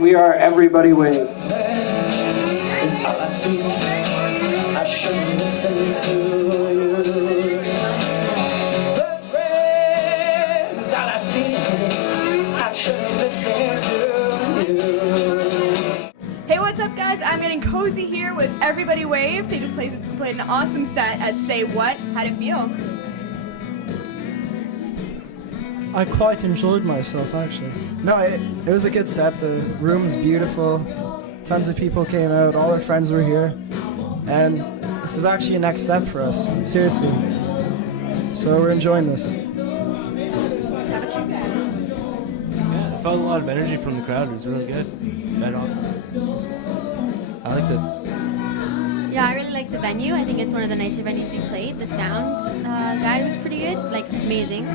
We are Everybody Wave. Is all I see. I shouldn't listen to you. But is all I see. I shouldn't listen to you. Hey, what's up, guys? I'm getting cozy here with Everybody Wave. They just played an awesome set at Say What. How'd it feel? I quite enjoyed myself, actually. No, it was a good set. The room's beautiful. Tons of people came out. All our friends were here. And this is actually a next step for us. Seriously. So we're enjoying this. Yeah, I felt a lot of energy from the crowd. It was really good. Fed on. I liked it. Yeah, I really liked the venue. I think it's one of the nicer venues we played. The sound guy was pretty good, like amazing.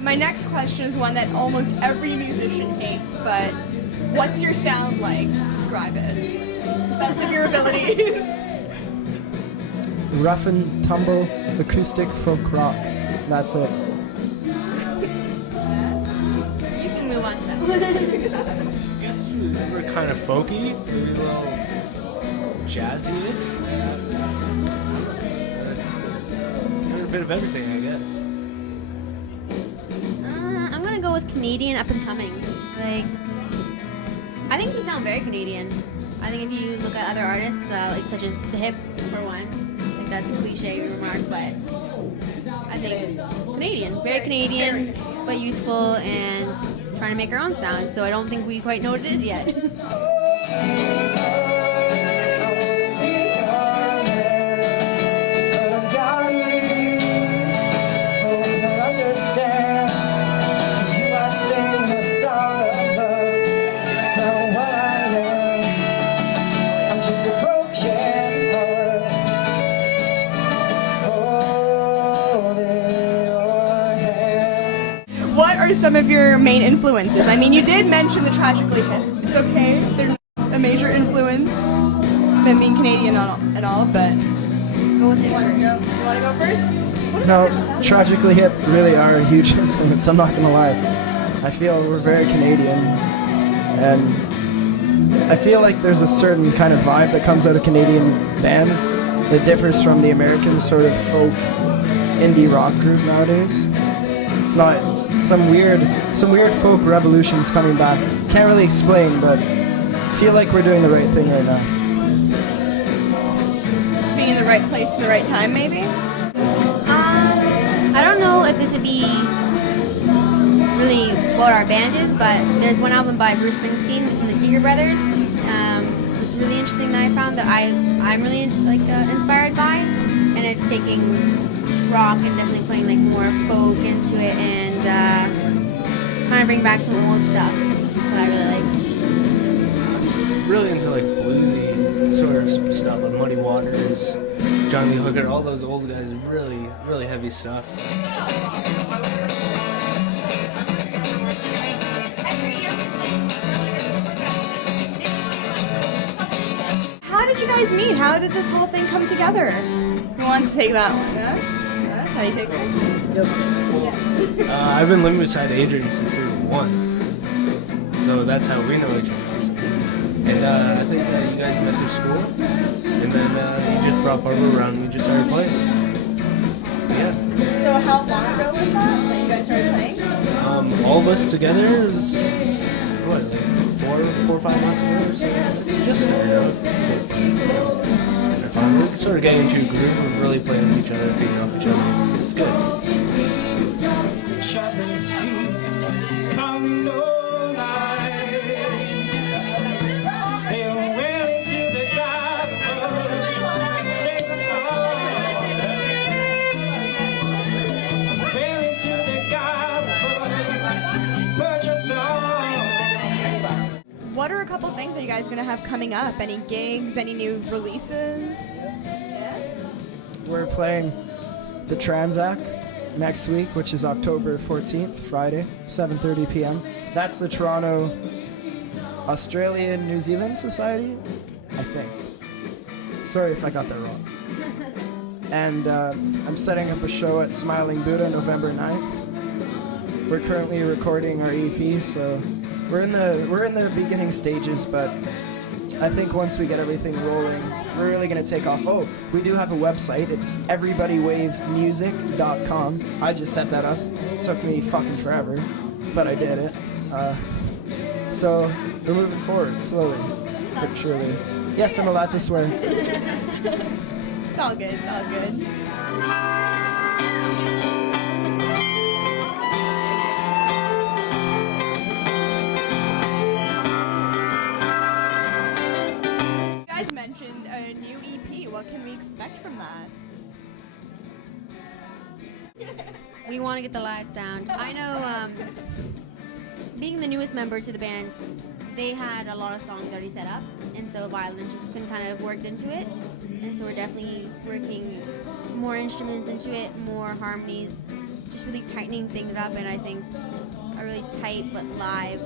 My next question is one that almost every musician hates, but what's your sound like? Describe it. Best of your abilities. Rough and tumble, acoustic folk rock. That's it. You can move on to that one. I guess we're kind of folky, maybe a little jazzy-ish. A bit of everything, I guess. I'm gonna go with Canadian up and coming. Like, I think we sound very Canadian. I think if you look at other artists, like such as The Hip, for one, like that's a cliche remark, but I think Canadian, very Canadian, but youthful and trying to make our own sound. So I don't think we quite know what it is yet. What are some of your main influences? I mean, you did mention the Tragically Hip. It's okay if they're a major influence, them being Canadian and all, but Go with it you want to go first? What is No, it? Tragically Hip really are a huge influence, I'm not gonna lie. I feel we're very Canadian, and I feel like there's a certain kind of vibe that comes out of Canadian bands that differs from the American sort of folk indie rock group nowadays. It's not some weird folk revolutions coming back. Can't really explain, but feel like we're doing the right thing right now. Being in the right place at the right time, maybe? I don't know if this would be really what our band is, but there's one album by Bruce Springsteen from the Seeger Brothers. It's really interesting that I found that I'm really inspired by, and it's taking rock and definitely putting like more folk into it and kind of bring back some old stuff that I really like. Really into like bluesy sort of stuff, like Muddy Waters, John Lee Hooker, all those old guys, really, really heavy stuff. How did you guys meet? How did this whole thing come together? Who wants to take that one? Yeah? How do you take this? I've been living beside Adrian since we were 1, so that's how we know each other. And I think you guys met through school, and then you just brought Barbara around and we just started playing. So, yeah. So how long ago was that you guys started playing? All of us together is, what, like 4 or 5 months ago or so? We just started out. We're sort of getting into a groove of really playing with each other, feeding off each other. It's good. Each other's feet, calling no lies. They were willing to the God above, save us all. Willing to the God above, purge us all. What are a couple things that you guys are going gonna have coming up? Any gigs? Any new releases? Yeah. We're playing the Transac next week, which is October 14th, Friday, 7:30 p.m. That's the Toronto Australian New Zealand Society, I think. Sorry if I got that wrong. And I'm setting up a show at Smiling Buddha November 9th. We're currently recording our EP, so we're in the beginning stages, but I think once we get everything rolling, we're really gonna take off. Oh, we do have a website. It's everybodywavemusic.com. I just set that up. It took me fucking forever, but I did it. So we're moving forward slowly, but surely. Yes, I'm allowed to swear. It's all good. It's all good. You guys mentioned a new EP. What can we expect from that? We want to get the live sound. I know, being the newest member to the band, they had a lot of songs already set up, and so violin just kind of worked into it. And so we're definitely working more instruments into it, more harmonies, just really tightening things up. And I think a really tight but live,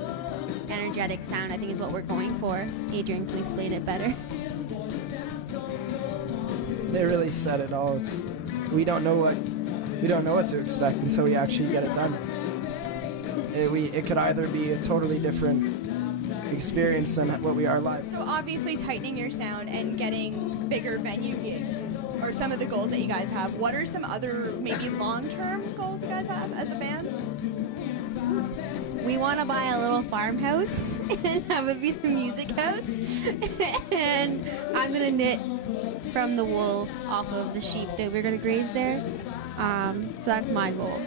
energetic sound, I think, is what we're going for. Adrian can explain it better. They really said it all. We don't know what to expect until we actually get it done. It could either be a totally different experience than what we are live. So obviously tightening your sound and getting bigger venue gigs are some of the goals that you guys have. What are some other maybe long-term goals you guys have as a band? We want to buy a little farmhouse and have it be the music house. And I'm going to knit from the wool off of the sheep that we're going to graze there. So that's my goal.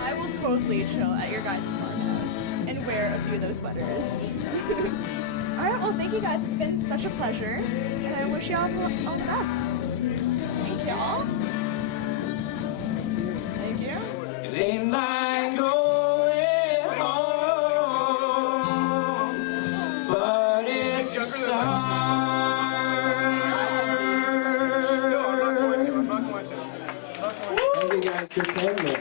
I will totally chill at your guys' farmhouse and wear a few of those sweaters. Alright, well thank you guys. It's been such a pleasure. And I wish y'all all the best. Thank y'all. Thank you. It ain't like going home, but it's a sign. Thank you guys for telling me.